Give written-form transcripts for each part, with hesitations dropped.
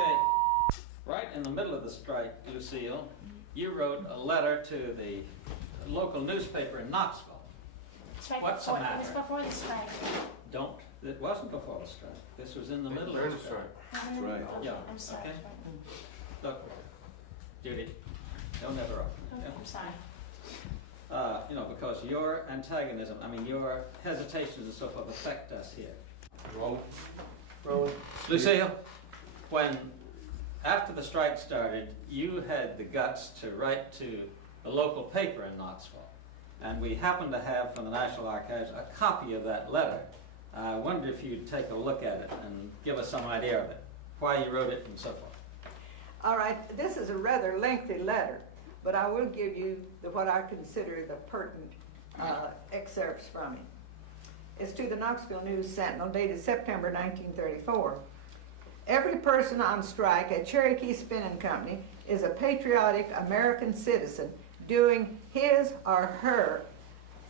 Okay, right in the middle of the strike, Lucille, you wrote a letter to the local newspaper in Knoxville. What's the matter? It was before the strike. It wasn't before the strike. This was in the middle of the strike. Right. Yeah, I'm sorry. okay. Look, Judy, don't interrupt. Okay, I'm sorry. Because your antagonism, your hesitations and so forth affect us here. Roll. Lucille, after the strike started, you had the guts to write to the local paper in Knoxville. And we happen to have from the National Archives a copy of that letter. I wonder if you'd take a look at it and give us some idea of it, why you wrote it and so forth. All right, this is a rather lengthy letter, but I will give you what I consider the pertinent excerpts from it. It's to the Knoxville News Sentinel, dated September 1934. Every person on strike at Cherokee Spinning Company is a patriotic American citizen doing his or her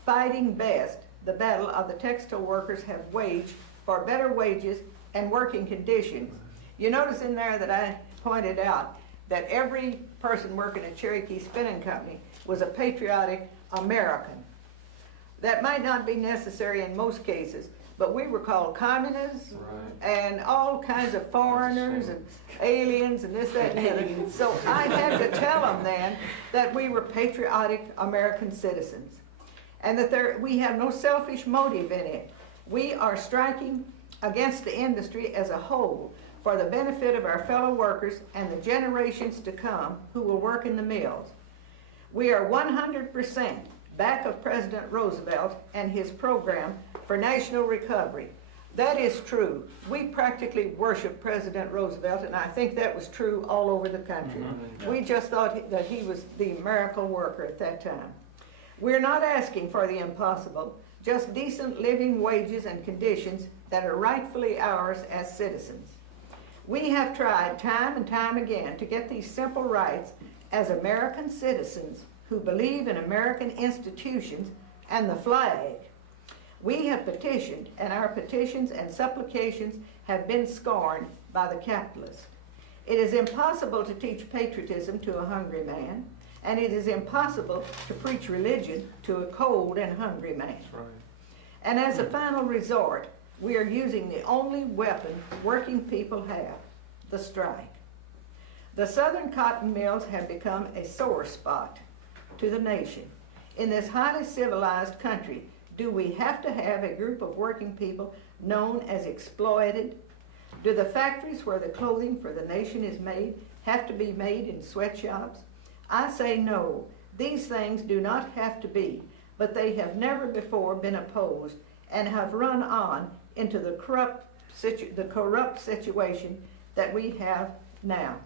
fighting best the battle of the textile workers have waged for better wages and working conditions. You notice in there that I pointed out that every person working at Cherokee Spinning Company was a patriotic American. That might not be necessary in most cases, but we were called communists and all kinds of foreigners and aliens and this, that, and the other. So I had to tell them then that we were patriotic American citizens and that we have no selfish motive in it. We are striking against the industry as a whole for the benefit of our fellow workers and the generations to come who will work in the mills. We are 100% back of President Roosevelt and his program for national recovery. That is true. We practically worship President Roosevelt, and I think that was true all over the country. We just thought that he was the miracle worker at that time. We're not asking for the impossible, just decent living wages and conditions that are rightfully ours as citizens. We have tried time and time again to get these simple rights as American citizens who believe in American institutions and the flag. We have petitioned, and our petitions and supplications have been scorned by the capitalist. It is impossible to teach patriotism to a hungry man, and it is impossible to preach religion to a cold and hungry man. Right. And as a final resort, we are using the only weapon working people have, the strike. The southern cotton mills have become a sore spot to the nation. In this highly civilized country, do we have to have a group of working people known as exploited? Do the factories where the clothing for the nation is made have to be made in sweatshops? I say no. These things do not have to be, but they have never before been opposed and have run on into the corrupt situation that we have now.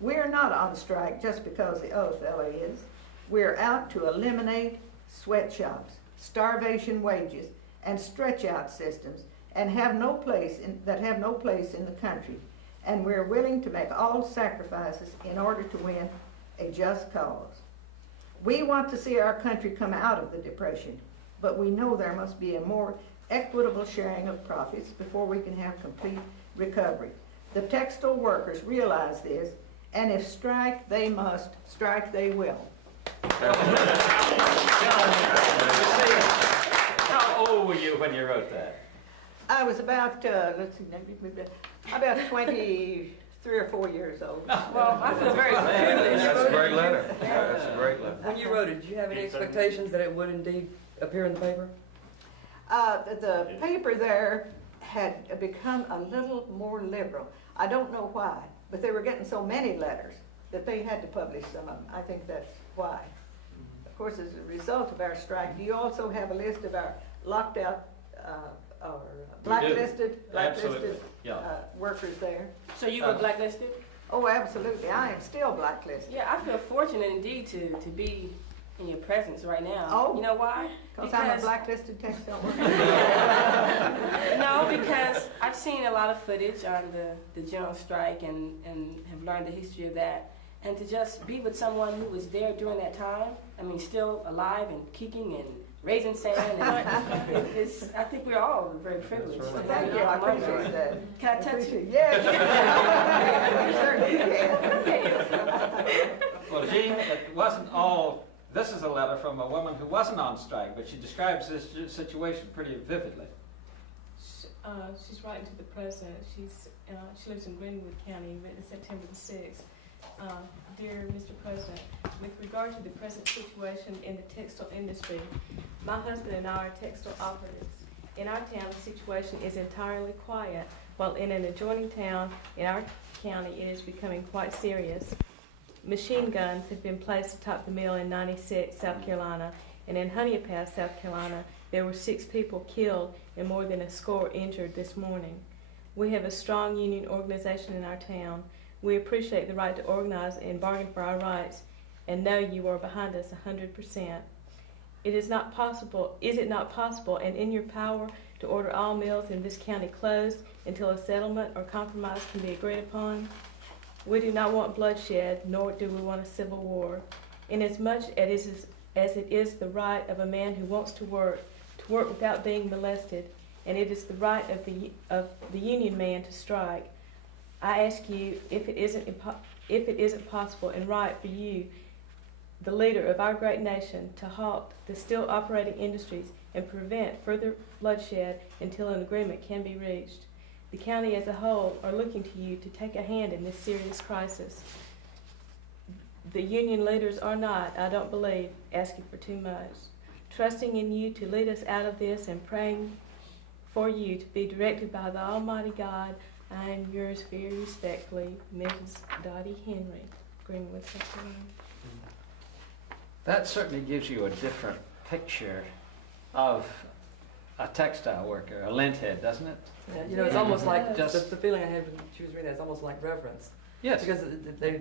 We're not on strike just because the other fella is. We're out to eliminate sweatshops, starvation wages, and stretch-out systems, and have no place in the country. And we're willing to make all sacrifices in order to win a just cause. We want to see our country come out of the Depression, but we know there must be a more equitable sharing of profits before we can have complete recovery. The textile workers realize this, and if strike they must, strike they will. How old were you when you wrote that? I was about, about 23 or 4 years old. Well, I feel very privileged. That's a great letter. That's a great letter. When you wrote it, did you have any expectations that it would indeed appear in the paper? The paper there had become a little more liberal. I don't know why, but they were getting so many letters that they had to publish some of them. I think that's why. Of course, as a result of our strike, do you also have a list of our locked out or blacklisted workers there? So you were blacklisted? Oh, absolutely. I am still blacklisted. Yeah, I feel fortunate indeed to be in your presence right now. Oh. You know why? Because I'm a blacklisted textile worker? No, because I've seen a lot of footage on the general strike and have learned the history of that. And to just be with someone who was there during that time, I mean, still alive and kicking and raising sand. And I think we're all very privileged. That's right. to Well, thank have you, I among appreciate them. that. Can I touch you? Yes. You certainly can. Well, Jean, it wasn't all, this is a letter from a woman who wasn't on strike, but she describes this situation pretty vividly. She's writing to the president. She lives in Greenwood County, written September the 6th. Dear Mr. President, with regard to the present situation in the textile industry, my husband and I are textile operatives. In our town, the situation is entirely quiet, while in an adjoining town in our county, it is becoming quite serious. Machine guns have been placed atop the mill in 96, South Carolina, and in Honeypath, South Carolina, there were 6 people killed and more than a score injured this morning. We have a strong union organization in our town. We appreciate the right to organize and bargain for our rights and know you are behind us 100%. Is it not possible and in your power to order all mills in this county closed until a settlement or compromise can be agreed upon? We do not want bloodshed, nor do we want a civil war. Inasmuch as it is the right of a man who wants to work without being molested, and it is the right of the union man to strike, I ask you if it isn't possible and right for you, the leader of our great nation, to halt the still operating industries and prevent further bloodshed until an agreement can be reached. The county as a whole are looking to you to take a hand in this serious crisis. The union leaders are not, I don't believe, asking for too much. Trusting in you to lead us out of this and praying for you to be directed by the Almighty God, I am yours very respectfully, Mrs. Dottie Henry, Greenwood, South Carolina. That certainly gives you a different picture of a textile worker, a lint head, doesn't it? Yeah, it's almost like, Just- the feeling I had when she was reading that, it's almost like reverence. Yes, Because they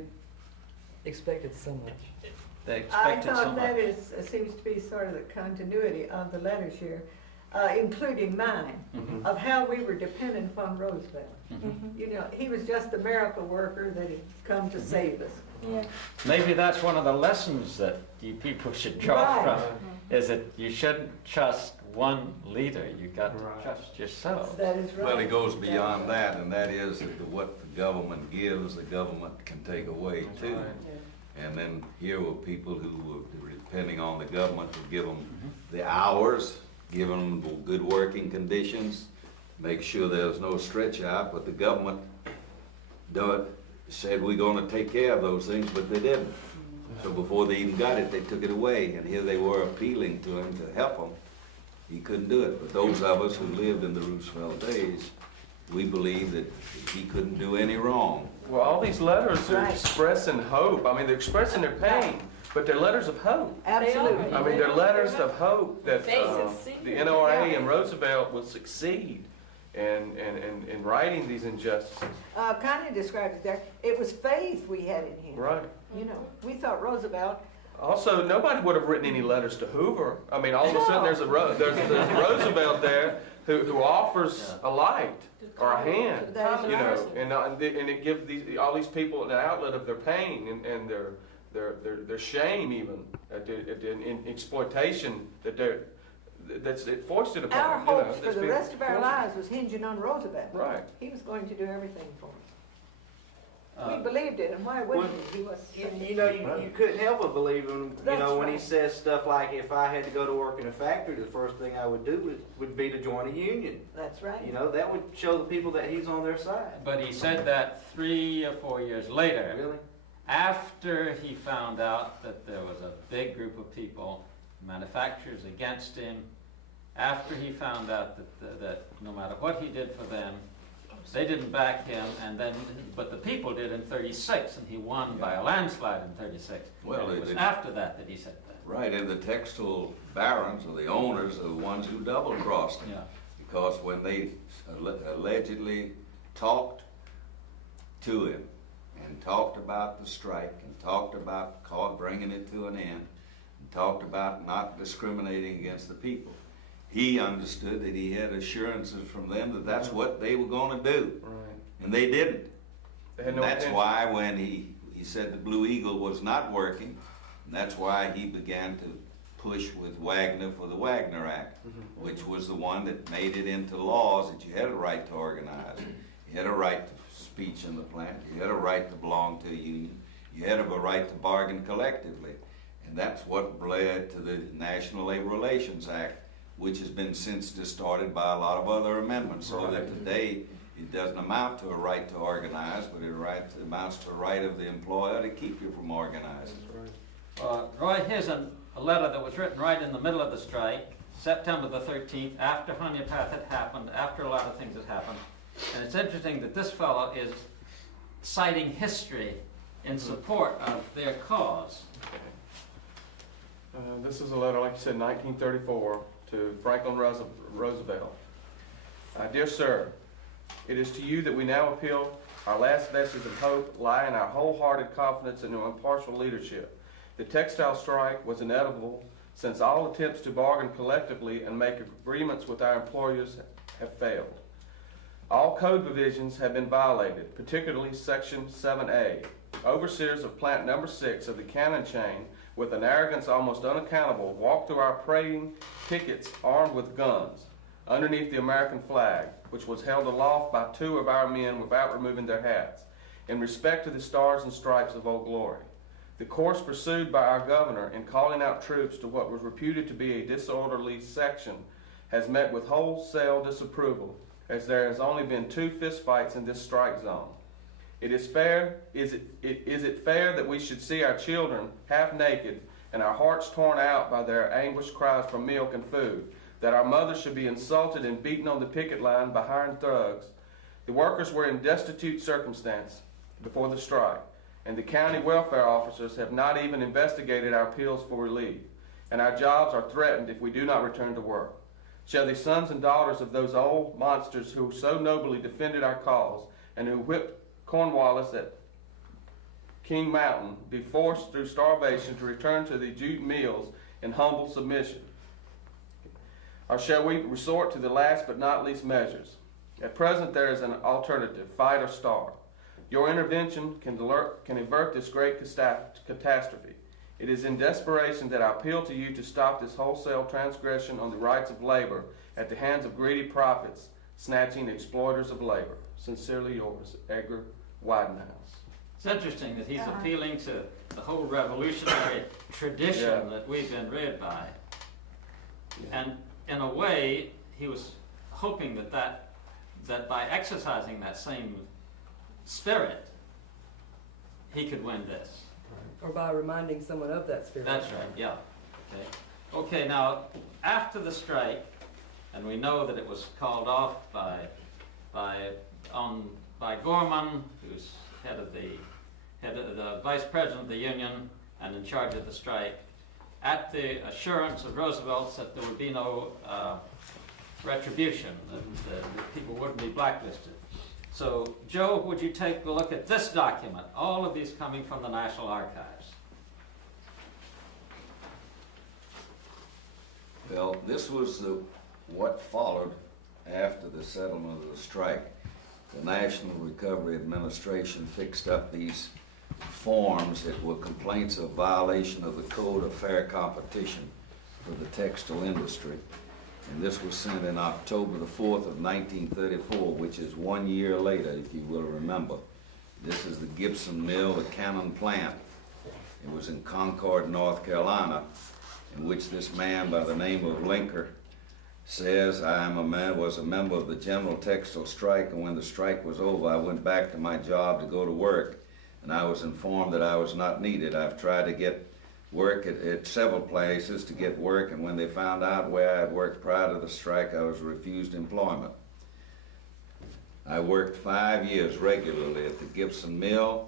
expected so much. they I expected so thought much. that seems to be sort of the continuity of the letters here, including mine, Mhm. of how we were dependent upon Roosevelt. Mhm. You know, he was just a miracle worker that had come to save us. Yeah. Maybe that's one of the lessons that you people should draw Right. from, is that you shouldn't trust one leader, you got to Right. trust yourself. That is right. Well, it goes beyond that, and that is that what the government gives, the government can take away That's too. right. And then here were people who were depending on the government to give them the hours, give them good working conditions, make sure there's no stretch out, but the government said we're gonna take care of those things, but they didn't. So before they even got it, they took it away, and here they were appealing to him to help them. He couldn't do it, but those of us who lived in the Roosevelt days, we believe that he couldn't do any wrong. Well, all these letters are Right. expressing hope. I mean, they're expressing their pain, but they're letters of hope. Absolutely. I mean, they're letters of hope that Faith and secret. the NRA and Roosevelt will succeed in righting these injustices. Connie described it there. It was faith we had in him. Right. You know, we thought Roosevelt. Also, nobody would have written any letters to Hoover. I mean, all of a sudden there's a Roosevelt there who offers a light or a hand, That is you know, right. and it gives all these people an outlet of their pain and their shame even at the exploitation that's foisted upon Our them. You know, hopes for that's the being rest of our forced. lives was hinging on Roosevelt. Right. He was going to do everything for us. Uh, We believed it, and why wouldn't we? He was. You know, you couldn't help but believe him. You That's know, when he right. says stuff like, "If I had to go to work in a factory, the first thing I would do would be to join a union." That's right. You know, that would show the people that he's on their side. But he said that 3 or 4 years later, Really? after he found out that there was a big group of people, manufacturers against him, after he found out that no matter what he did for them, they didn't back him, but the people did in 36, and he won by a landslide in 36. Well, And it was it- after that he said that. Right, and the textile barons or the owners are the ones who double-crossed him. Yeah. Because when they allegedly talked to him and talked about the strike and talked about bringing it to an end and talked about not discriminating against the people, he understood that he had assurances from them that that's what they were going to do, Right. and they didn't. They had And no that's intention. why when he said the Blue Eagle was not working, and that's why he began to push with Wagner for the Wagner Act, which was the one that made it into laws that you had a right to organize. You had a right to speech in the plant. You had a right to belong to a union. You had a right to bargain collectively. And that's what led to the National Labor Relations Act, which has been since distorted by a lot of other amendments, so that today it doesn't amount to a right to organize, but it amounts to a right of the employer to keep you from organizing. Roy, here's a letter that was written right in the middle of the strike, September the 13th, after homeopath had happened, after a lot of things had happened. And it's interesting that this fellow is citing history in support of their cause. This is a letter, like you said, 1934, to Franklin Roosevelt. Dear Sir, it is to you that we now appeal. Our last vestige of hope lie in our wholehearted confidence in your impartial leadership. The textile strike was inevitable since all attempts to bargain collectively and make agreements with our employers have failed. All code provisions have been violated, particularly Section 7A. Overseers of plant number 6 of the cannon chain, with an arrogance almost unaccountable, walked through our parading pickets armed with guns underneath the American flag, which was held aloft by 2 of our men without removing their hats, in respect to the stars and stripes of Old Glory. The course pursued by our governor in calling out troops to what was reputed to be a disorderly section has met with wholesale disapproval, as there has only been 2 fistfights in this strike zone. Is it fair that we should see our children half naked and our hearts torn out by their anguished cries for milk and food, that our mothers should be insulted and beaten on the picket line by hired thugs? The workers were in destitute circumstance before the strike, and the county welfare officers have not even investigated our appeals for relief, and our jobs are threatened if we do not return to work. Shall the sons and daughters of those old monsters who so nobly defended our cause and who whipped Cornwallis at King Mountain be forced through starvation to return to the jute mills in humble submission? Or shall we resort to the last but not least measures? At present there is an alternative, fight or starve. Your intervention can avert this great catastrophe. It is in desperation that I appeal to you to stop this wholesale transgression on the rights of labor at the hands of greedy profits, snatching exploiters of labor. Sincerely yours, Edgar Widenhouse. It's interesting that he's appealing to the whole revolutionary tradition that we've been reared by. And in a way, he was hoping that by exercising that same spirit, he could win this. Or by reminding someone of that spirit. That's right, yeah. Okay, now, after the strike, and we know that it was called off by Gorman, who's head of the vice president of the union and in charge of the strike, at the assurance of Roosevelt that there would be no retribution, that people wouldn't be blacklisted. So, Joe, would you take a look at this document? All of these coming from the National Archives. Well, this was what followed after the settlement of the strike. The National Recovery Administration fixed up these forms that were complaints of violation of the Code of Fair Competition for the textile industry. And this was sent in October the 4th of 1934, which is 1 year later, if you will remember. This is the Gibson Mill, the Cannon plant. It was in Concord, North Carolina, in which this man by the name of Linker says, was a member of the General Textile Strike, and when the strike was over, I went back to my job to go to work, and I was informed that I was not needed. I've tried to get work at several places to get work, and when they found out where I had worked prior to the strike, I was refused employment. I worked 5 years regularly at the Gibson Mill,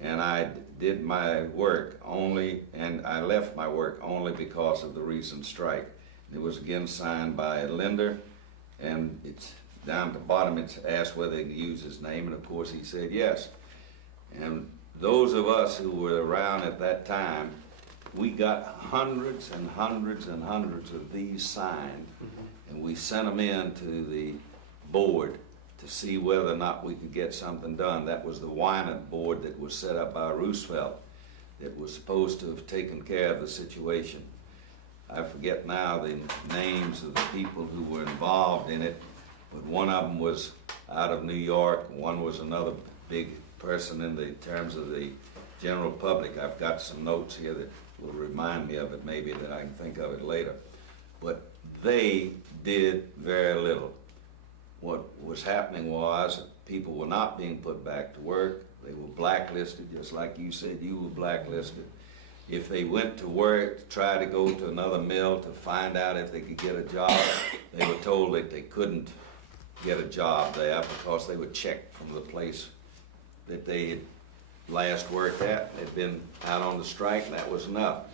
and I did my work and I left my work only because of the recent strike. It was again signed by Linder, and it's down at the bottom, it's asked whether he could use his name, and of course he said yes. And those of us who were around at that time, we got hundreds and hundreds and hundreds of these signed, and we sent them in to the board to see whether or not we could get something done. That was the Wynant board that was set up by Roosevelt that was supposed to have taken care of the situation. I forget now the names of the people who were involved in it, but one of them was out of New York, one was another big person in the terms of the general public. I've got some notes here that will remind me of it, maybe that I can think of it later. But they did very little. What was happening was that people were not being put back to work. They were blacklisted, just like you said you were blacklisted. If they went to work to try to go to another mill to find out if they could get a job, they were told that they couldn't get a job there because they were checked from the place that they had last worked at. They'd been out on the strike, and that was enough.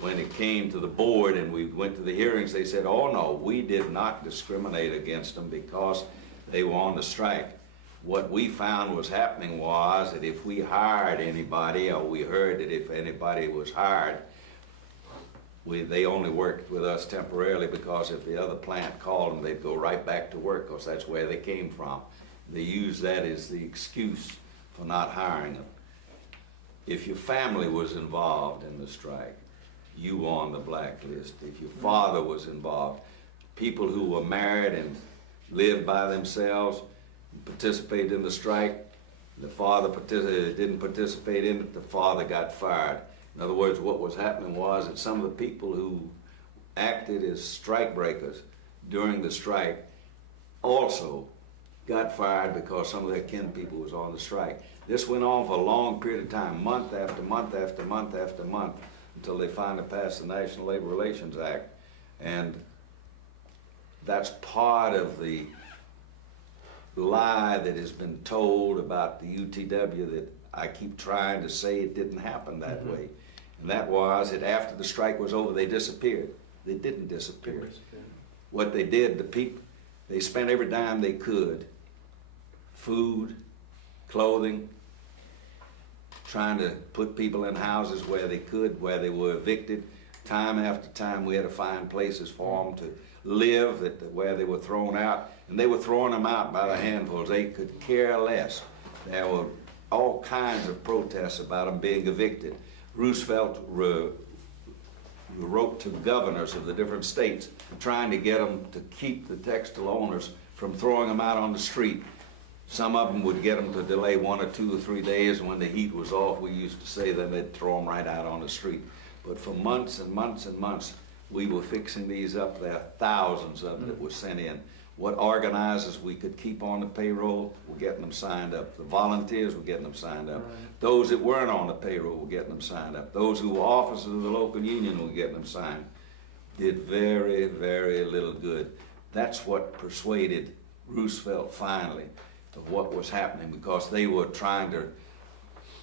When it came to the board and we went to the hearings, they said, oh no, we did not discriminate against them because they were on the strike. What we found was happening was that if we hired anybody, or we heard that if anybody was hired, they only worked with us temporarily, because if the other plant called them, they'd go right back to work because that's where they came from. They used that as the excuse for not hiring them. If your family was involved in the strike, you were on the blacklist. If your father was involved, people who were married and lived by themselves, participated in the strike, the father didn't participate in it, the father got fired. In other words, what was happening was that some of the people who acted as strike breakers during the strike also got fired because some of their kin people was on the strike. This went on for a long period of time, month after month after month after month, until they finally passed the National Labor Relations Act. And that's part of the lie that has been told about the UTW, that I keep trying to say it didn't happen that way. And that was that after the strike was over, they disappeared. They didn't disappear. What they did, the people, they spent every dime they could, food, clothing, trying to put people in houses where they could, where they were evicted. Time after time, we had to find places for them to live where they were thrown out. And they were throwing them out by the handfuls. They could care less. There were all kinds of protests about them being evicted. Roosevelt wrote to governors of the different states trying to get them to keep the textile owners from throwing them out on the street. Some of them would get them to delay 1 or 2 or 3 days, and when the heat was off, we used to say then they'd throw them right out on the street. But for months and months and months, we were fixing these up. There are thousands of them that were sent in. What organizers we could keep on the payroll, we're getting them signed up. The volunteers were getting them signed up. Right. Those that weren't on the payroll were getting them signed up. Those who were officers of the local union were getting them signed. Did very, very little good. That's what persuaded Roosevelt finally of what was happening, because they were trying to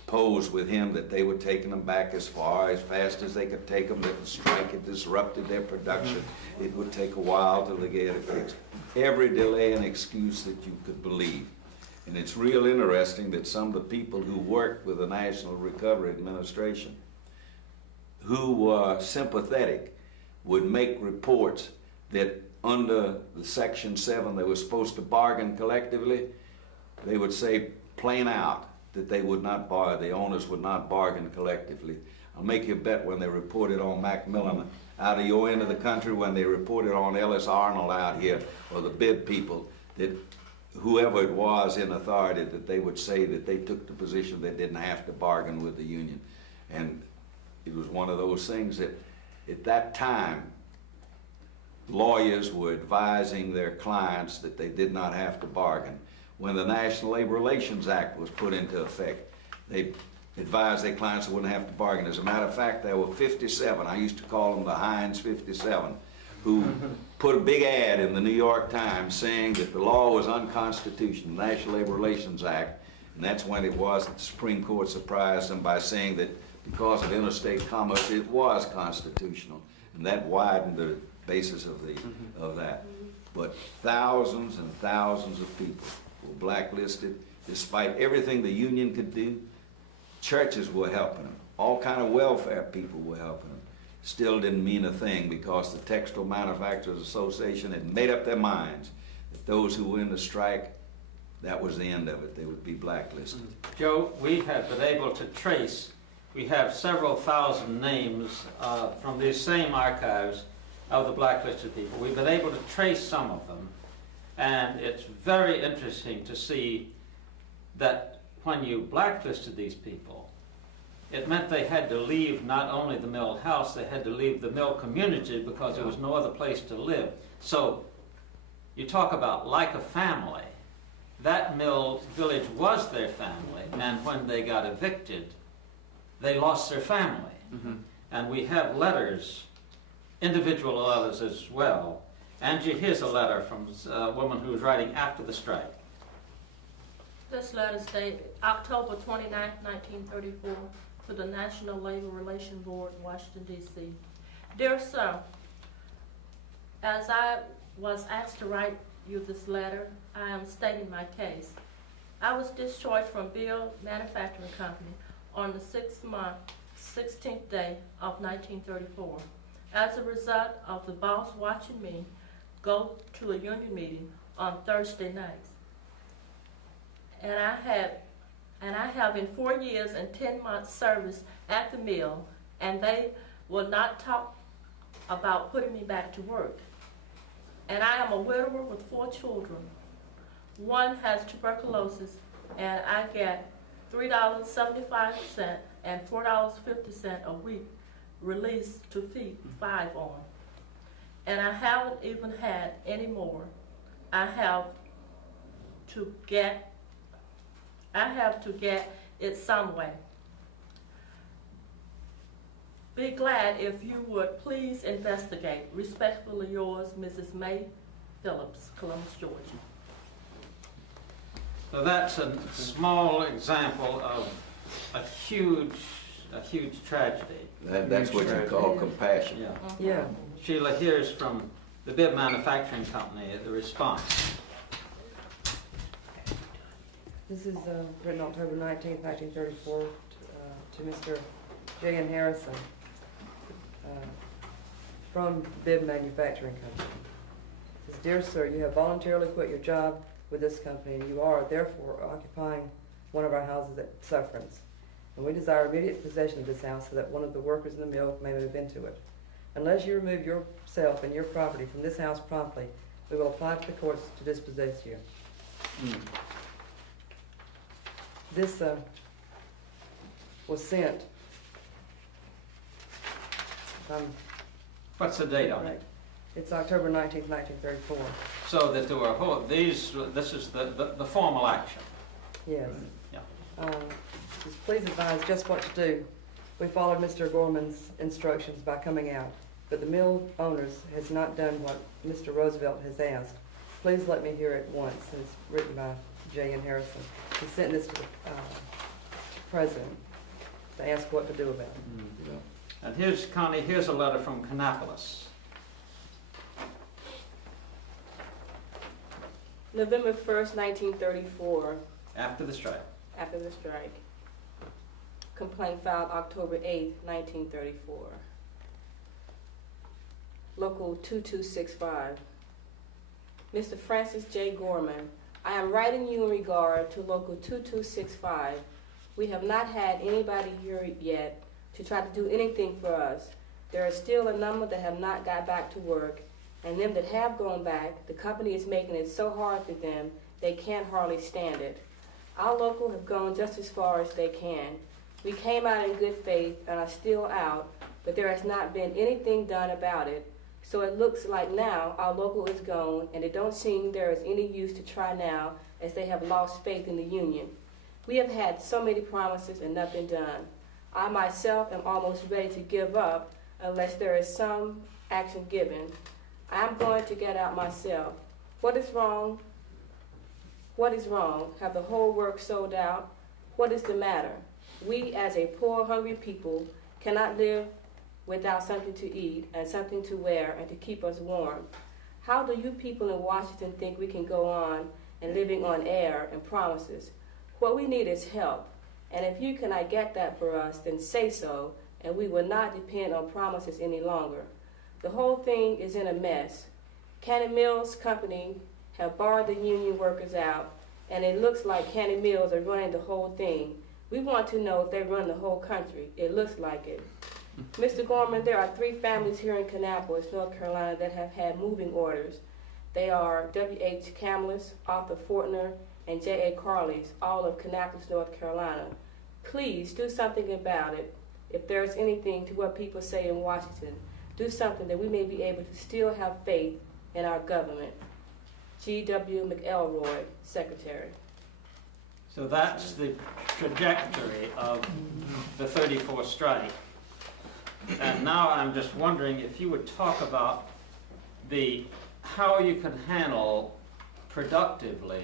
pose with him that they were taking them back as fast as they could take them, that the strike had disrupted their production. It would take a while till they get it fixed. Every delay and excuse that you could believe. And it's real interesting that some of the people who worked with the National Recovery Administration, who were sympathetic, would make reports that under the Section 7 they were supposed to bargain collectively. They would say plain out that they would not the owners would not bargain collectively. I'll make you a bet when they reported on Macmillan out of your end of the country, when they reported on Ellis Arnold out here, or the bid people, that whoever it was in authority, that they would say that they took the position they didn't have to bargain with the union. And it was one of those things that at that time, lawyers were advising their clients that they did not have to bargain. When the National Labor Relations Act was put into effect, they advised their clients they wouldn't have to bargain. As a matter of fact, there were 57, I used to call them the Heinz 57, who put a big ad in the New York Times saying that the law was unconstitutional, the National Labor Relations Act, and that's when it was that the Supreme Court surprised them by saying that because of interstate commerce, it was constitutional, and that widened the basis of that. But thousands and thousands of people were blacklisted. Despite everything the union could do, churches were helping them. All kind of welfare people were helping them. Still didn't mean a thing, because the Textile Manufacturers Association had made up their minds that those who were in the strike, that was the end of it. They would be blacklisted. Joe, we have been able to trace, we have several thousand names from these same archives of the blacklisted people. We've been able to trace some of them, and it's very interesting to see that when you blacklisted these people, it meant they had to leave not only the mill house, they had to leave the mill community because there was no other place to live. So you talk about like a family. That mill village was their family, and when they got evicted, they lost their family. Mm-hmm. And we have letters, individual letters as well. Angie, here's a letter from a woman who was writing after the strike. This letter is dated October 29, 1934, to the National Labor Relations Board, Washington, D.C. Dear Sir, as I was asked to write you this letter, I am stating my case. I was discharged from Bill Manufacturing Company on the 16th day of 1934 as a result of the boss watching me go to a union meeting on Thursday nights. And I have in 4 years and 10 months service at the mill, and they will not talk about putting me back to work. And I am a widower with 4 children. One has tuberculosis, and I get $3.75 and $4.50 a week release to feed 5 on. And I haven't even had any more. I have to get it some way. Be glad if you would please investigate. Respectfully yours, Mrs. May Phillips, Columbus, Georgia. So that's a small example of a huge tragedy. That's what you call compassion. Yeah. Yeah. Sheila, here's from the Bib Manufacturing Company, the response. This is written October 19th, 1934, to Mr. J.N. Harrison from Bib Manufacturing Company. It says, Dear Sir, you have voluntarily quit your job with this company, and you are therefore occupying one of our houses at Sufferance. And we desire immediate possession of this house so that one of the workers in the mill may move into it. Unless you remove yourself and your property from this house promptly, we will apply to the courts to dispossess you. This was sent. What's the date on it? It's October 19th, 1934. So that there were this is the formal action. Yes. Yeah. Just please advise just what to do. We followed Mr. Gorman's instructions by coming out, but the mill owners has not done what Mr. Roosevelt has asked. Please let me hear it once. It's written by J.N. Harrison. He sent this to the president to ask what to do about it. Mm-hmm. And here's, Connie, here's a letter from Kannapolis. November 1st, 1934, After the strike. after the strike. Complaint filed October 8th, 1934. Local 2265. Mr. Francis J. Gorman, I am writing you in regard to Local 2265. We have not had anybody here yet to try to do anything for us. There are still a number that have not got back to work, and them that have gone back, the company is making it so hard for them, they can't hardly stand it. Our local have gone just as far as they can. We came out in good faith and are still out, but there has not been anything done about it. So it looks like now our local is gone, and it don't seem there is any use to try now, as they have lost faith in the union. We have had so many promises and nothing done. I myself am almost ready to give up unless there is some action given. I am going to get out myself. What is wrong? What is wrong? Have the whole work sold out? What is the matter? We, as a poor, hungry people, cannot live without something to eat and something to wear and to keep us warm. How do you people in Washington think we can go on and living on air and promises? What we need is help. And if you cannot get that for us, then say so, and we will not depend on promises any longer. The whole thing is in a mess. Cannon Mills Company have barred the union workers out, and it looks like Cannon Mills are running the whole thing. We want to know if they run the whole country. It looks like it. Mr. Gorman, there are 3 families here in Kannapolis, North Carolina, that have had moving orders. They are W.H. Camlis, Arthur Fortner, and J.A. Carleys, all of Kannapolis, North Carolina. Please do something about it. If there's anything to what people say in Washington, do something that we may be able to still have faith in our government. G.W. McElroy, Secretary. So that's the trajectory of the 34 strike. And now I'm just wondering if you would talk about how you can handle productively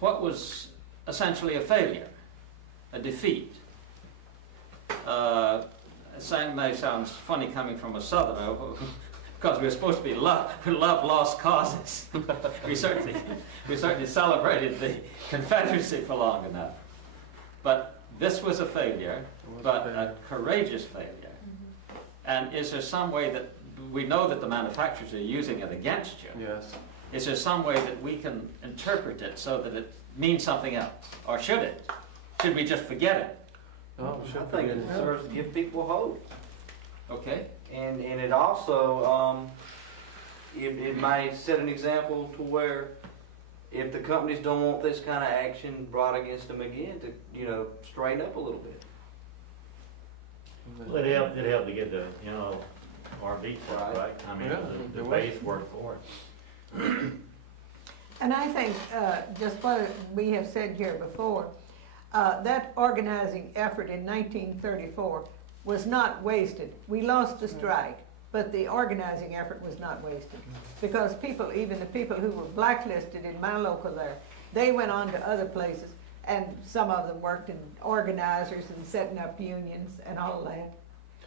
what was essentially a failure, a defeat. It may sound funny coming from a Southerner, because we're supposed to be love lost causes. we certainly celebrated the Confederacy for long enough. But this was a failure, but a courageous failure. And is there some way that we know that the manufacturers are using it against you? Yes. Is there some way that we can interpret it so that it means something else? Or should it? Should we just forget it? Oh, I think it serves to give people hope. Okay? And it also, it might set an example to where if the companies don't want this kind of action brought against them again, to, straighten up a little bit. Well, it helped to get the, our beats up, right? I mean, Yeah, the it base work for it. And I think, just what we have said here before, that organizing effort in 1934 was not wasted. We lost the strike, but the organizing effort was not wasted. Because people, even the people who were blacklisted in my local there, they went on to other places, and some of them worked in organizers and setting up unions and all that.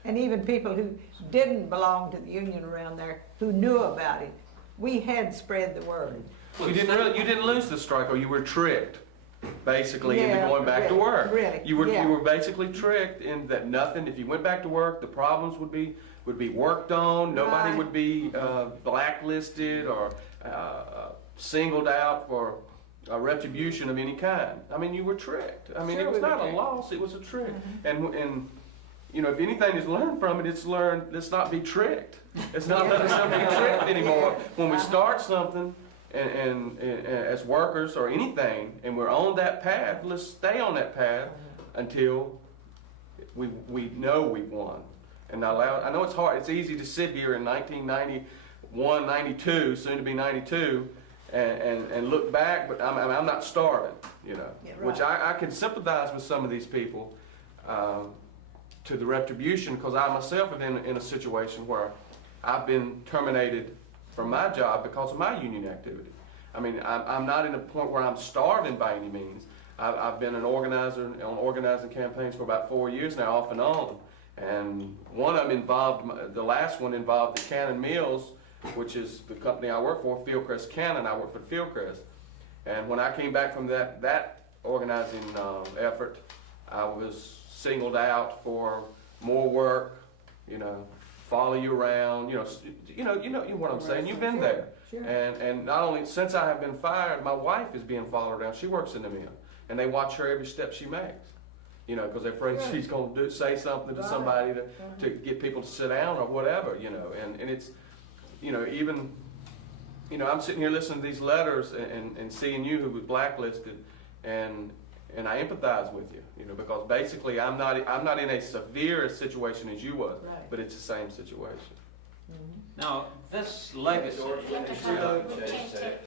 And even people who didn't belong to the union around there, who knew about it, we had spread the word. You didn't lose the strike, or you were tricked, basically, into going back to work. Really, You were basically tricked in that nothing. If you went back to work, the problems would be worked on. Nobody Right. would be blacklisted or singled out for a retribution of any kind. I mean, you were tricked. I mean, Sure it was we were not a tricked. loss; it was a trick. And if anything is learned from it, it's learned. Let's not be tricked. Let's not let ourselves be tricked anymore. When we start something. And as workers or anything, and we're on that path, let's stay on that path until we know we've won. And I know it's hard. It's easy to sit here in 1991, 92, soon to be 92, and look back. But I'm not starving, Yeah, right. which I can sympathize with some of these people to the retribution, because I myself have been in a situation where I've been terminated from my job because of my union activity. I mean, I'm not in a point where I'm starving by any means. I've been an organizer on organizing campaigns for about 4 years now, off and on. And one of them the last one involved the Cannon Mills, which is the company I work for, Fieldcrest Cannon. I work for Fieldcrest. And when I came back from that organizing effort, I was singled out for more work, follow you around, you know what I'm saying. You've been there. Sure. And not only since I have been fired, my wife is being followed around. She works in the mill, and they watch her every step she makes. Because they're afraid she's going to say something to somebody to get people to sit down or whatever. And it's, even, I'm sitting here listening to these letters and seeing you who was blacklisted, and I empathize with you, because basically I'm not in a severe situation as you was, Right. but it's the same situation. Now, this legacy.